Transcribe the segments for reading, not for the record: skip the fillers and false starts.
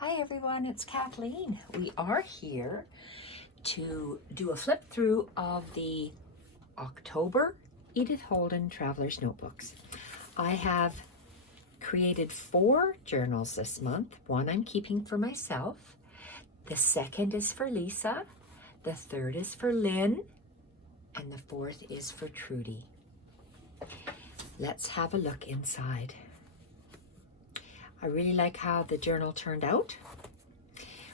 Hi everyone, it's Kathleen. We are here to do a flip through of the October Edith Holden Traveler's Notebooks. I have created 4 journals this month. One I'm keeping for myself. The second is for Lisa. The third is for Lynn. And the fourth is for Trudy. Let's have a look inside. I really like how the journal turned out.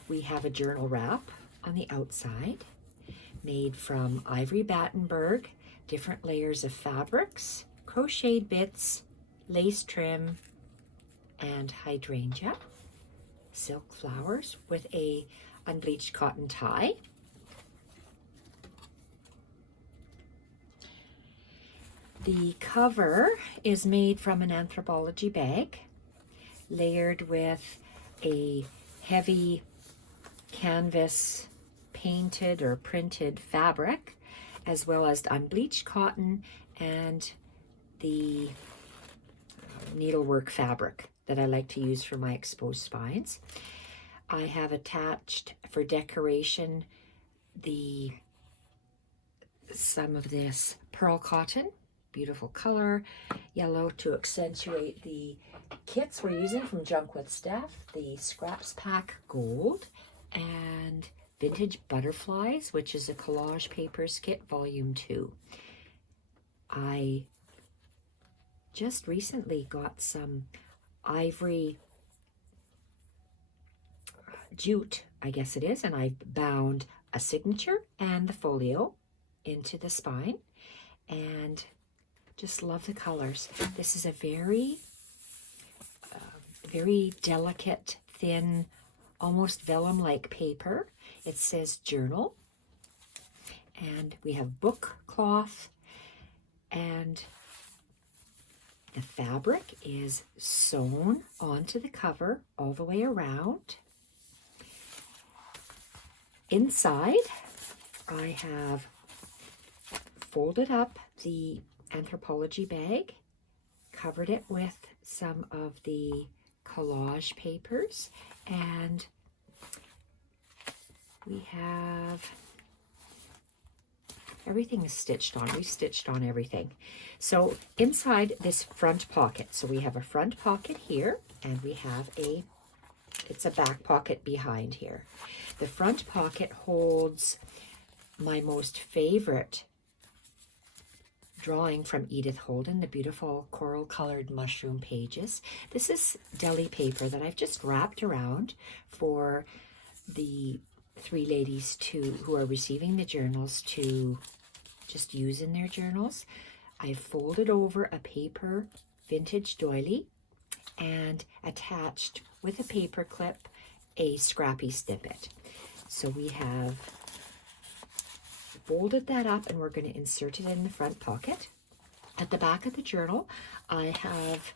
We have a journal wrap on the outside made from ivory Battenberg, different layers of fabrics, crocheted bits, lace trim, and hydrangea, silk flowers with a unbleached cotton tie. The cover is made from an anthropology bag, layered with a heavy canvas painted or printed fabric, as well as unbleached cotton and the needlework fabric that I like to use for my exposed spines. I have attached for decoration some of this pearl cotton, beautiful color, yellow to accentuate the kits we're using from Junk With Steph, the Scraps Pack Gold, and Vintage Butterflies, which is a Collage Papers Kit Volume 2. I just recently got some ivory jute, I guess it is, and I bound a signature and the folio into the spine, and just love the colors. This is a very delicate, thin, almost vellum-like paper. It says journal, and we have book cloth, and the fabric is sewn onto the cover all the way around. Inside, I have folded up the anthropology bag, covered it with some of the collage papers, and we have everything is stitched on. We stitched on everything. So inside this front pocket, so we have a front pocket here, and we have it's a back pocket behind here. The front pocket holds my most favorite drawing from Edith Holden, the beautiful coral colored mushroom pages. This is deli paper that I've just wrapped around for the 3 ladies who are receiving the journals to just use in their journals. I've folded over a paper vintage doily and attached with a paper clip a scrappy snippet. So we have folded that up, and we're going to insert it in the front pocket. At the back of the journal, I have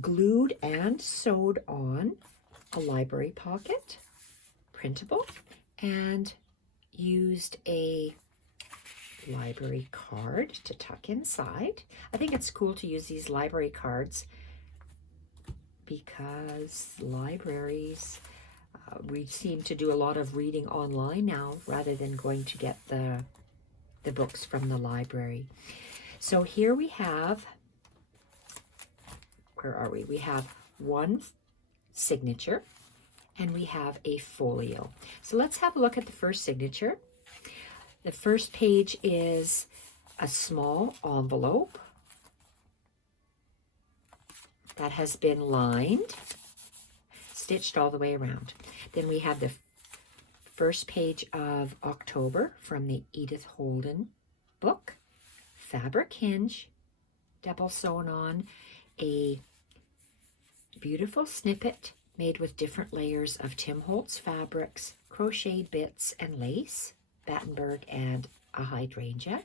glued and sewed on a library pocket, printable, and used a library card to tuck inside. I think it's cool to use these library cards because libraries, we seem to do a lot of reading online now rather than going to get the books from the library. So here we have, where are we? We have one signature and we have a folio. So let's have a look at the first signature. The first page is a small envelope that has been lined, stitched all the way around. Then we have the first page of October from the Edith Holden book, fabric hinge, double sewn on, a beautiful snippet made with different layers of Tim Holtz fabrics, crocheted bits and lace, Battenberg, and a hydrangea,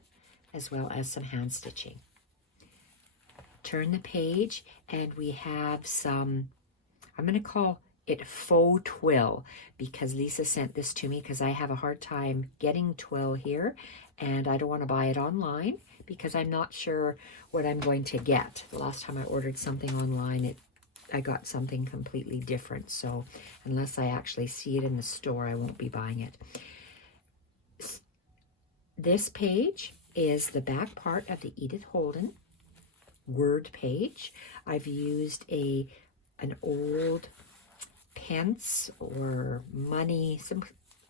as well as some hand stitching. Turn the page, and we have some, I'm going to call it faux twill, because Lisa sent this to me because I have a hard time getting twill here, and I don't want to buy it online because I'm not sure what I'm going to get. The last time I ordered something online, I got something completely different. So unless I actually see it in the store, I won't be buying it. This page is the back part of the Edith Holden word page. I've used an old pence or money.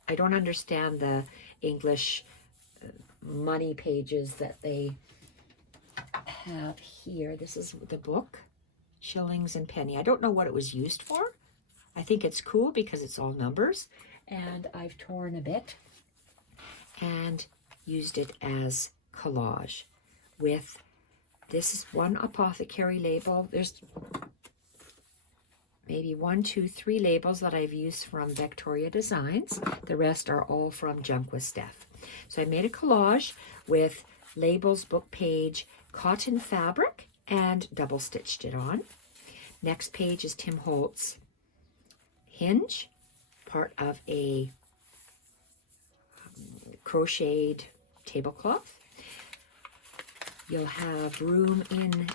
I don't understand the English money pages that they have here. This is the book, Shillings and Penny. I don't know what it was used for. I think it's cool because it's all numbers, and I've torn a bit and used it as collage with, this is one apothecary label. There's maybe 1, 2, 3 labels that I've used from Victoria Designs. The rest are all from Junk With Steph. So I made a collage with labels, book page, cotton fabric, and double stitched it on. Next page is Tim Holtz hinge, part of a crocheted tablecloth. You'll have room in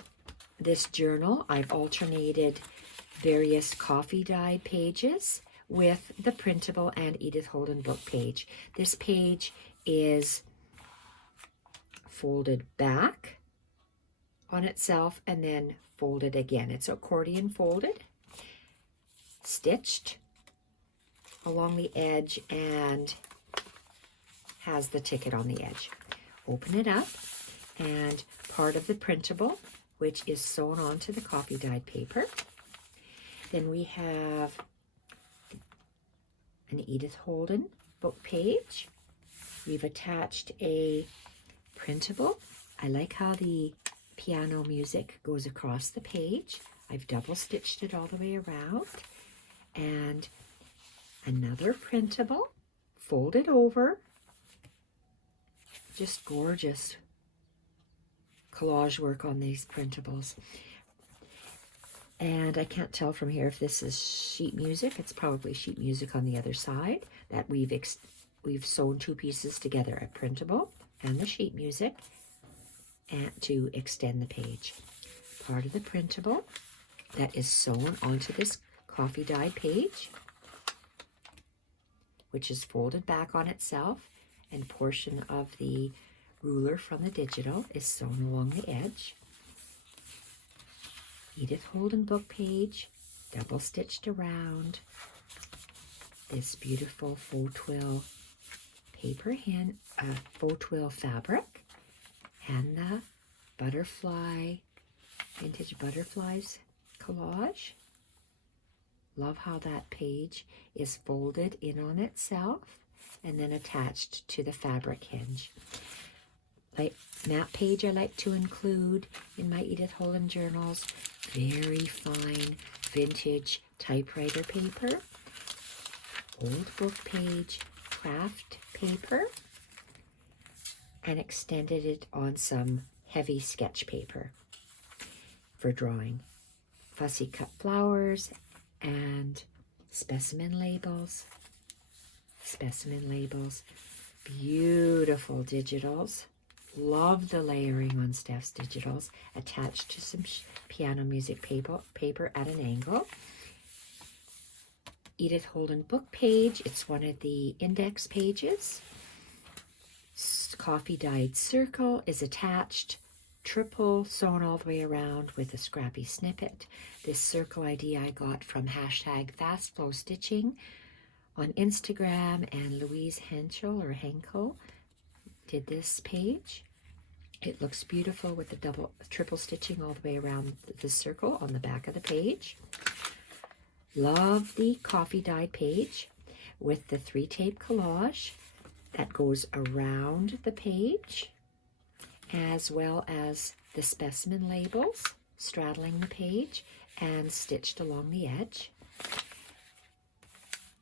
this journal. I've alternated various coffee dyed pages with the printable and Edith Holden book page. This page is folded back on itself and then folded again. It's accordion folded, stitched along the edge, and has the ticket on the edge. Open it up, and part of the printable, which is sewn onto the coffee dyed paper. Then we have an Edith Holden book page. We've attached a printable. I like how the piano music goes across the page. I've double stitched it all the way around. And another printable, folded over. Just gorgeous collage work on these printables. And I can't tell from here if this is sheet music. It's probably sheet music on the other side that we've sewn 2 pieces together, a printable and the sheet music, and to extend the page. Part of the printable that is sewn onto this coffee dyed page, which is folded back on itself, and portion of the ruler from the digital is sewn along the edge. Edith Holden book page, double stitched around. This beautiful faux twill paper faux twill fabric, and the butterfly, vintage butterflies collage. Love how that page is folded in on itself and then attached to the fabric hinge. Like map page I like to include in my Edith Holden journals. Very fine vintage typewriter paper. Old book page, craft paper, and extended it on some heavy sketch paper for drawing. Fussy cut flowers and specimen labels. Specimen labels. Beautiful digitals. Love the layering on Steph's digitals, attached to some piano music paper at an angle. Edith Holden book page. It's one of the index pages. Coffee dyed circle is attached, triple sewn all the way around with a scrappy snippet. This circle idea I got from #FastFlowStitching on Instagram, and Louise Henkel did this page. It looks beautiful with the triple stitching all the way around the circle on the back of the page. Love the coffee dyed page with the 3-tape collage that goes around the page, as well as the specimen labels straddling the page and stitched along the edge.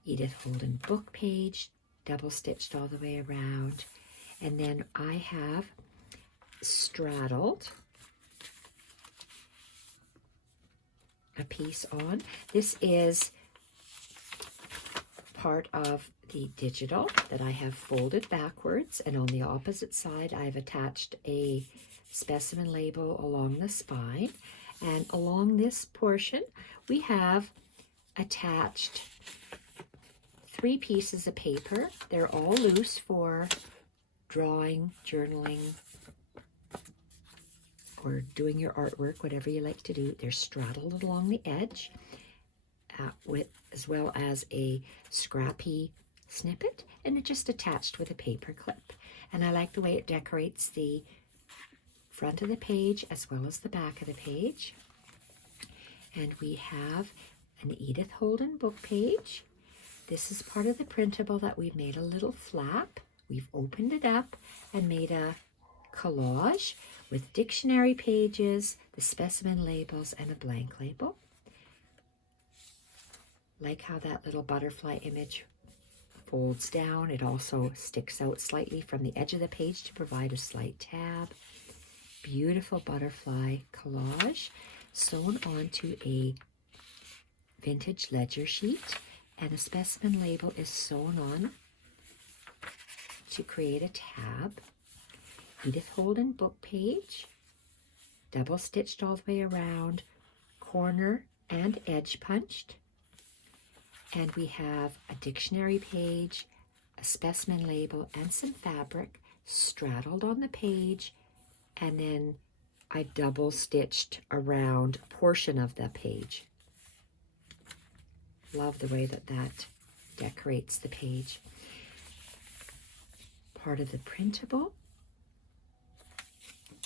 Edith Holden book page, double stitched all the way around. And then I have straddled a piece on. This is part of the digital that I have folded backwards, and on the opposite side I've attached a specimen label along the spine, And along this portion, we have attached 3 pieces of paper. They're all loose for drawing, journaling, or doing your artwork, whatever you like to do. They're straddled along the edge, as well as a scrappy snippet, and it's just attached with a paper clip. And I like the way it decorates the front of the page as well as the back of the page. And we have an Edith Holden book page. This is part of the printable that we've made a little flap. We've opened it up and made a collage with dictionary pages, the specimen labels, and a blank label. Like how that little butterfly image folds down. It also sticks out slightly from the edge of the page to provide a slight tab. Beautiful butterfly collage sewn onto a vintage ledger sheet, and a specimen label is sewn on to create a tab. Edith Holden book page, double stitched all the way around, corner and edge punched. And we have a dictionary page, a specimen label, and some fabric straddled on the page, and then I double stitched around a portion of the page. Love the way that that decorates the page. Part of the printable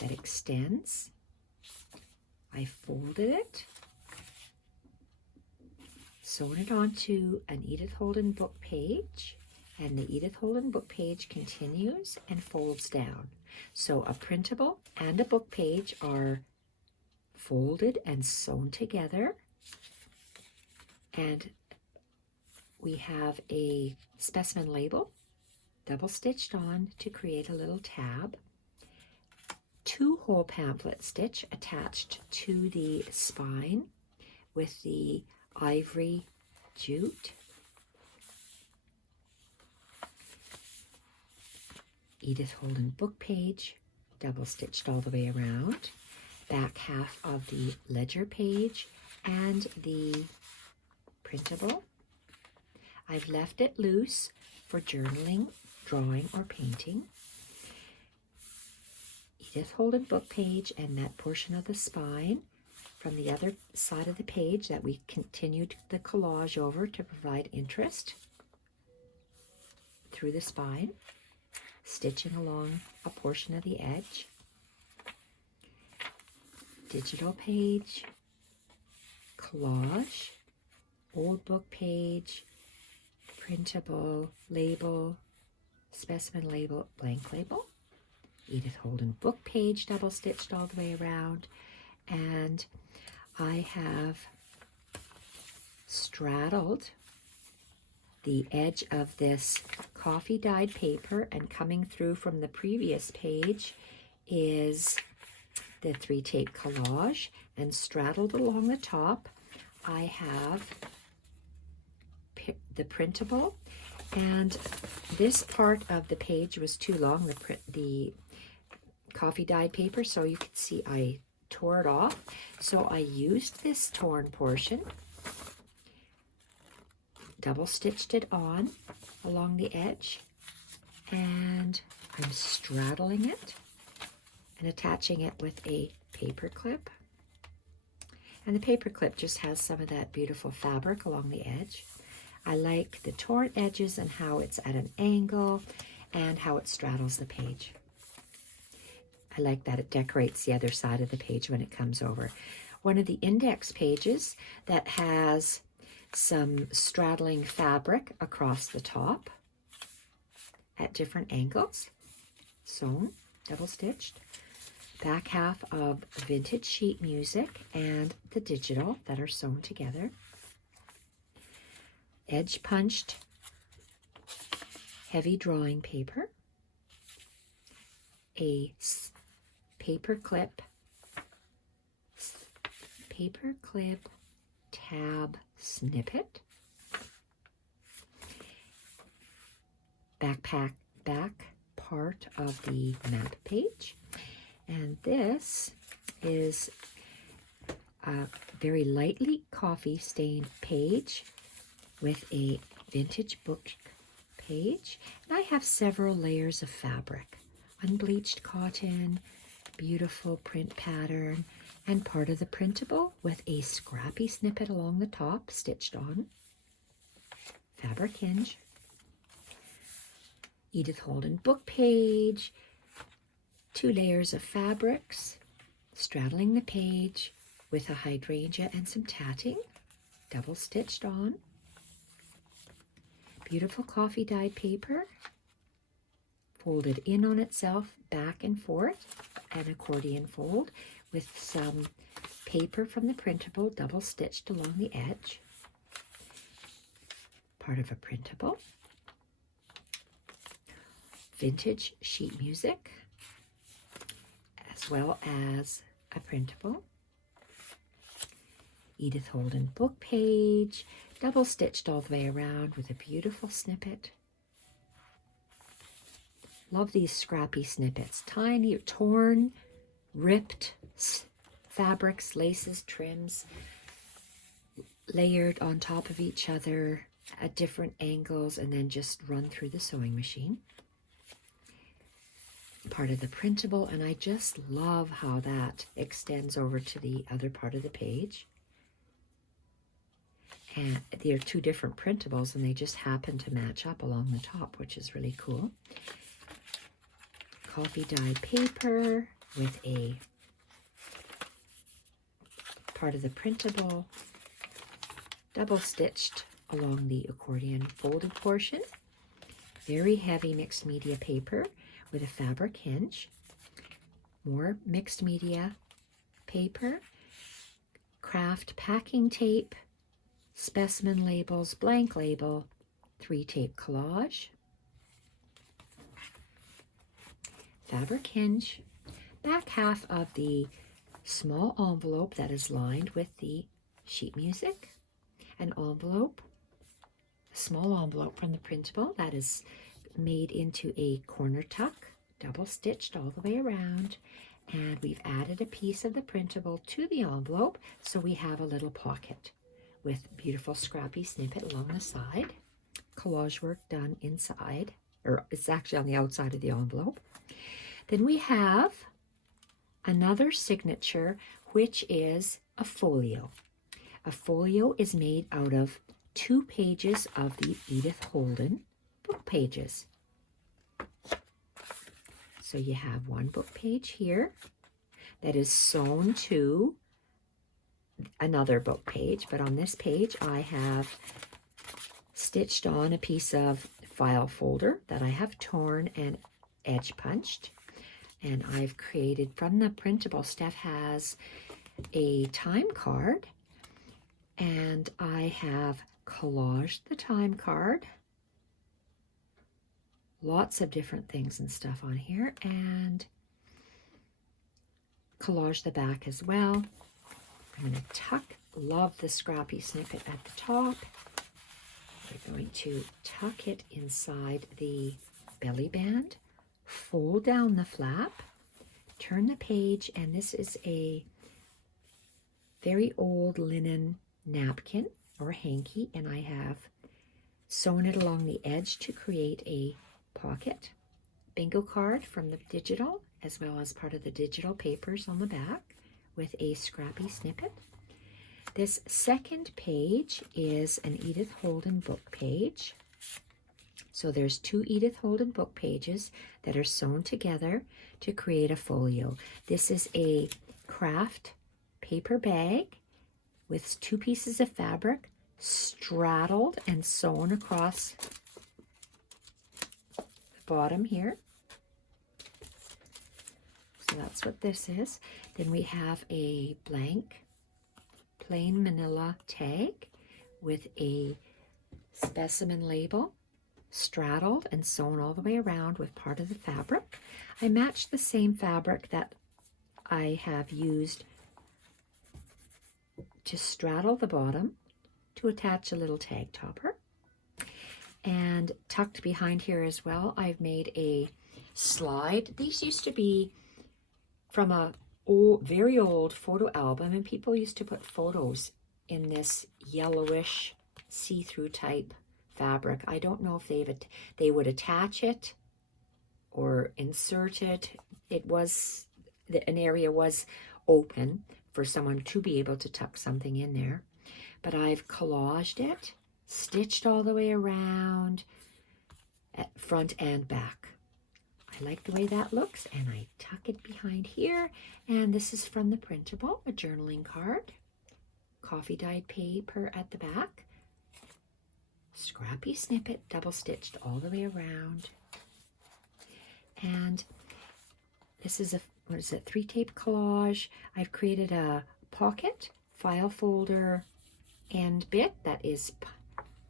that extends. I folded it, sewn it onto an Edith Holden book page, and the Edith Holden book page continues and folds down. So a printable and a book page are folded and sewn together, and we have a specimen label double stitched on to create a little tab. 2 whole pamphlet stitch attached to the spine with the ivory jute. Edith Holden book page, double stitched all the way around. Back half of the ledger page and the printable. I've left it loose for journaling, drawing, or painting. Edith Holden book page and that portion of the spine from the other side of the page that we continued the collage over to provide interest through the spine, stitching along a portion of the edge. Digital page, collage, old book page, printable, label, specimen label, blank label. Edith Holden book page double stitched all the way around, and I have straddled the edge of this coffee dyed paper, and coming through from the previous page is the 3-tape collage, and straddled along the top I have the printable, and this part of the page was too long, the coffee dyed paper, so you can see I tore it off. So I used this torn portion, double stitched it on along the edge, and I'm straddling it and attaching it with a paper clip. And the paper clip just has some of that beautiful fabric along the edge. I like the torn edges and how it's at an angle and how it straddles the page. I like that it decorates the other side of the page when it comes over. One of the index pages that has some straddling fabric across the top at different angles, sewn, double stitched. Back half of vintage sheet music and the digital that are sewn together. Edge punched heavy drawing paper, a paper clip tab snippet, back part of the map page, and this is a very lightly coffee stained page with a vintage book page. And I have several layers of fabric, unbleached cotton, beautiful print pattern, and part of the printable with a scrappy snippet along the top stitched on. Fabric hinge. Edith Holden book page, 2 layers of fabrics, straddling the page with a hydrangea and some tatting, double stitched on. Beautiful coffee dyed paper, folded in on itself, back and forth, an accordion fold with some paper from the printable double stitched along the edge. Part of a printable. Vintage sheet music, as well as a printable. Edith Holden book page, double stitched all the way around with a beautiful snippet. Love these scrappy snippets. Tiny, torn, ripped fabrics, laces, trims, layered on top of each other at different angles and then just run through the sewing machine. Part of the printable, and I just love how that extends over to the other part of the page. And they're 2 different printables and they just happen to match up along the top, which is really cool. Coffee dyed paper with a part of the printable double stitched along the accordion folded portion. Very heavy mixed media paper with a fabric hinge. More mixed media paper, craft packing tape, specimen labels, blank label, 3 tape collage, fabric hinge, back half of the small envelope that is lined with the sheet music, an envelope, a small envelope from the printable that is made into a corner tuck, double stitched all the way around, and we've added a piece of the printable to the envelope so we have a little pocket with beautiful scrappy snippet along the side. Collage work done inside, or it's actually on the outside of the envelope. Then we have another signature, which is a folio. A folio is made out of 2 pages of the Edith Holden book pages. So you have 1 book page here that is sewn to another book page, but on this page I have stitched on a piece of file folder that I have torn and edge punched, and I've created from the printable. Steph has a time card and I have collaged the time card, lots of different things and stuff on here, and collage the back as well. I'm going to tuck, love the scrappy snippet at the top. We're going to tuck it inside the belly band, fold down the flap, turn the page, and this is a very old linen napkin or hanky, and I have sewn it along the edge to create a pocket. Bingo card from the digital, as well as part of the digital papers on the back with a scrappy snippet. This second page is an Edith Holden book page. So there's 2 Edith Holden book pages that are sewn together to create a folio. This is a craft paper bag with 2 pieces of fabric straddled and sewn across the bottom here. So that's what this is. Then we have a blank plain manila tag with a specimen label straddled and sewn all the way around with part of the fabric. I matched the same fabric that I have used to straddle the bottom to attach a little tag topper. And tucked behind here as well, I've made a slide. These used to be from a very old photo album, and people used to put photos in this yellowish see-through type fabric. I don't know if they would attach it or insert it. It was, an area was open for someone to be able to tuck something in there. But I've collaged it, stitched all the way around, at front and back. I like the way that looks, and I tuck it behind here. And this is from the printable, a journaling card, coffee dyed paper at the back, scrappy snippet, double stitched all the way around. And this is a, 3-tape collage. I've created a pocket, file folder, end bit that is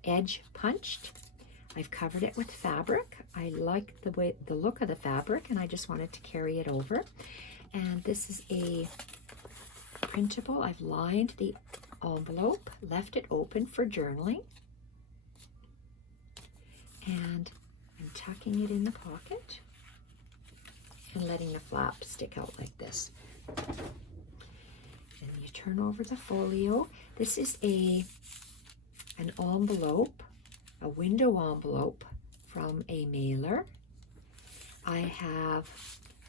edge punched. I've covered it with fabric. I like the look of the fabric, and I just wanted to carry it over. And this is a printable. I've lined the envelope, left it open for journaling, and I'm tucking it in the pocket and letting the flap stick out like this. Then you turn over the folio. This is an envelope, a window envelope from a mailer. I have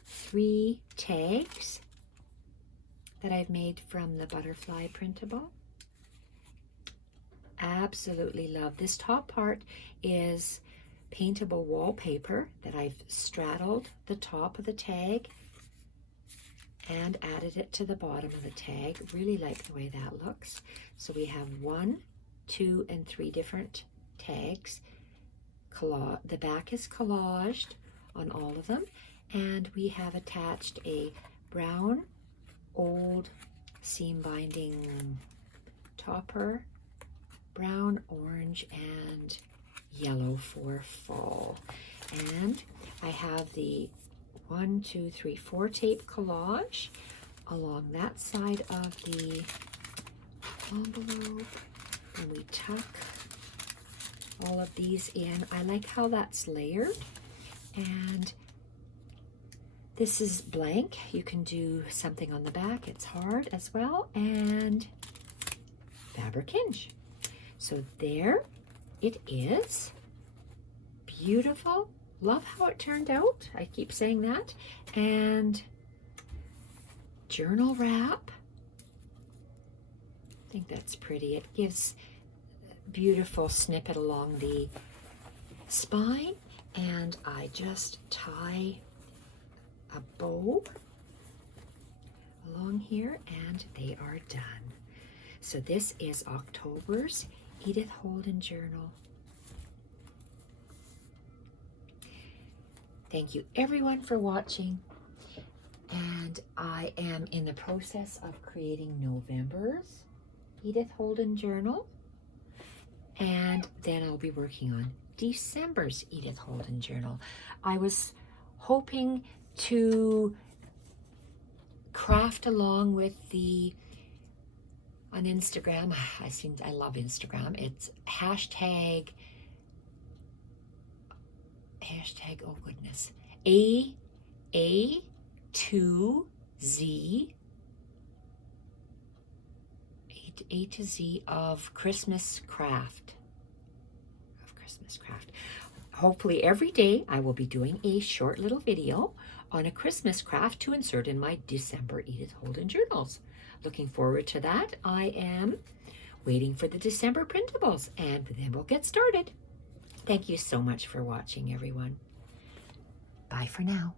3 tags that I've made from the butterfly printable. Absolutely love. This top part is paintable wallpaper that I've straddled the top of the tag and added it to the bottom of the tag. Really like the way that looks. So we have 1, 2, and 3 different tags. The back is collaged on all of them, and we have attached a brown old seam binding topper, brown, orange, and yellow for fall. And I have the 1, 2, 3, 4 tape collage along that side of the envelope, and we tuck all of these in. I like how that's layered, and this is blank. You can do something on the back. It's hard as well, and fabric hinge. So there it is. Beautiful. Love how it turned out. I keep saying that. And journal wrap. I think that's pretty. It gives a beautiful snippet along the spine, and I just tie a bow along here, and they are done. So this is October's Edith Holden journal. Thank you everyone for watching, and I am in the process of creating November's Edith Holden journal, and then I'll be working on December's Edith Holden journal. I was hoping to craft along with on Instagram. I love Instagram. It's hashtag, oh goodness, A to Z of Christmas craft. Hopefully every day I will be doing a short little video on a Christmas craft to insert in my December Edith Holden journals. Looking forward to that. I am waiting for the December printables, and then we'll get started. Thank you so much for watching, everyone. Bye for now.